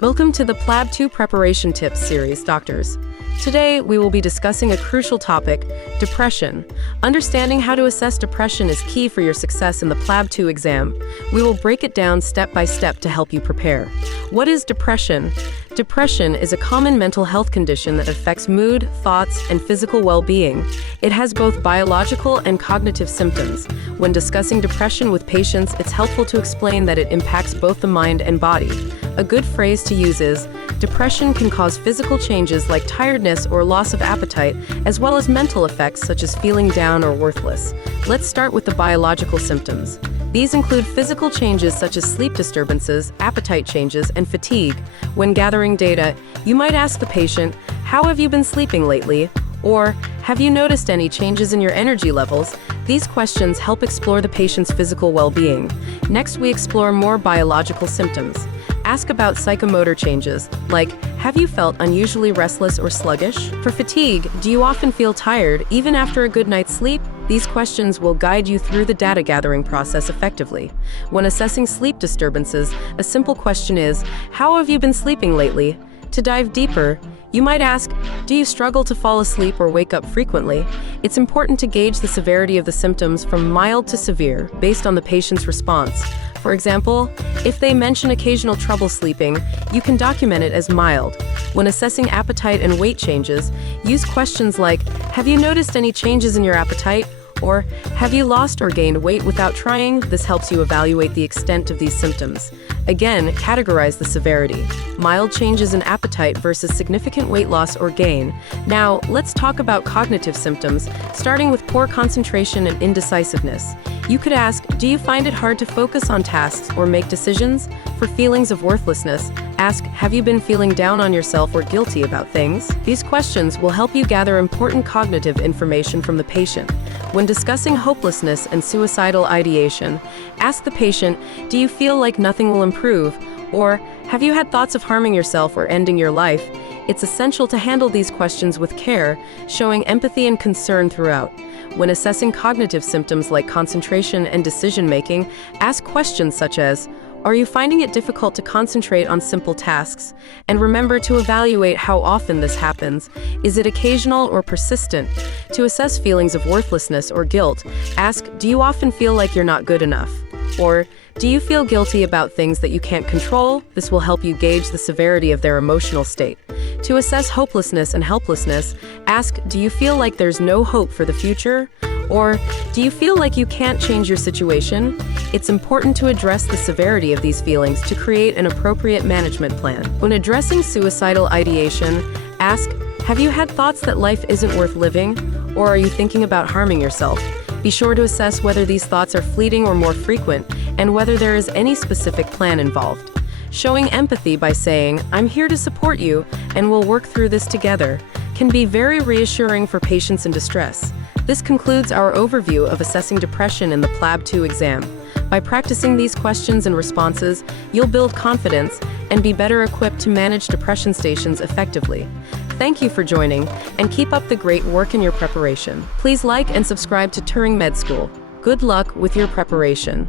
Welcome to the PLAB 2 Preparation Tips series, doctors. Today, we will be discussing a crucial topic, depression. Understanding how to assess depression is key for your success in the PLAB 2 exam. We will break it down step by step to help you prepare. What is depression? Depression is a common mental health condition that affects mood, thoughts, and physical well-being. It has both biological and cognitive symptoms. When discussing depression with patients, it's helpful to explain that it impacts both the mind and body. A good phrase to use is, depression can cause physical changes like tiredness or loss of appetite, as well as mental effects such as feeling down or worthless. Let's start with the biological symptoms. These include physical changes such as sleep disturbances, appetite changes, and fatigue. When gathering data, you might ask the patient, "How have you been sleeping lately?" Or, "Have you noticed any changes in your energy levels?" These questions help explore the patient's physical well-being. Next, we explore more biological symptoms. Ask about psychomotor changes, like, have you felt unusually restless or sluggish? For fatigue, do you often feel tired even after a good night's sleep? These questions will guide you through the data gathering process effectively. When assessing sleep disturbances, a simple question is, how have you been sleeping lately? To dive deeper, you might ask, do you struggle to fall asleep or wake up frequently? It's important to gauge the severity of the symptoms from mild to severe based on the patient's response. For example, if they mention occasional trouble sleeping, you can document it as mild. When assessing appetite and weight changes, use questions like, have you noticed any changes in your appetite? Or, have you lost or gained weight without trying? This helps you evaluate the extent of these symptoms. Again, categorize the severity. Mild changes in appetite versus significant weight loss or gain. Now, let's talk about cognitive symptoms, starting with poor concentration and indecisiveness. You could ask, do you find it hard to focus on tasks or make decisions? For feelings of worthlessness, ask, have you been feeling down on yourself or guilty about things? These questions will help you gather important cognitive information from the patient. When discussing hopelessness and suicidal ideation, ask the patient, do you feel like nothing will improve? Or, have you had thoughts of harming yourself or ending your life? It's essential to handle these questions with care, showing empathy and concern throughout. When assessing cognitive symptoms like concentration and decision-making, ask questions such as, are you finding it difficult to concentrate on simple tasks? And remember to evaluate how often this happens. Is it occasional or persistent? To assess feelings of worthlessness or guilt, ask, do you often feel like you're not good enough? Or, do you feel guilty about things that you can't control? This will help you gauge the severity of their emotional state. To assess hopelessness and helplessness, ask, do you feel like there's no hope for the future? Or, do you feel like you can't change your situation? It's important to address the severity of these feelings to create an appropriate management plan. When addressing suicidal ideation, ask, have you had thoughts that life isn't worth living? Or are you thinking about harming yourself? Be sure to assess whether these thoughts are fleeting or more frequent, and whether there is any specific plan involved. Showing empathy by saying, I'm here to support you, and we'll work through this together, can be very reassuring for patients in distress. This concludes our overview of assessing depression in the PLAB 2 exam. By practicing these questions and responses, you'll build confidence and be better equipped to manage depression stations effectively. Thank you for joining, and keep up the great work in your preparation. Please like and subscribe to TuringMedSchool. Good luck with your preparation.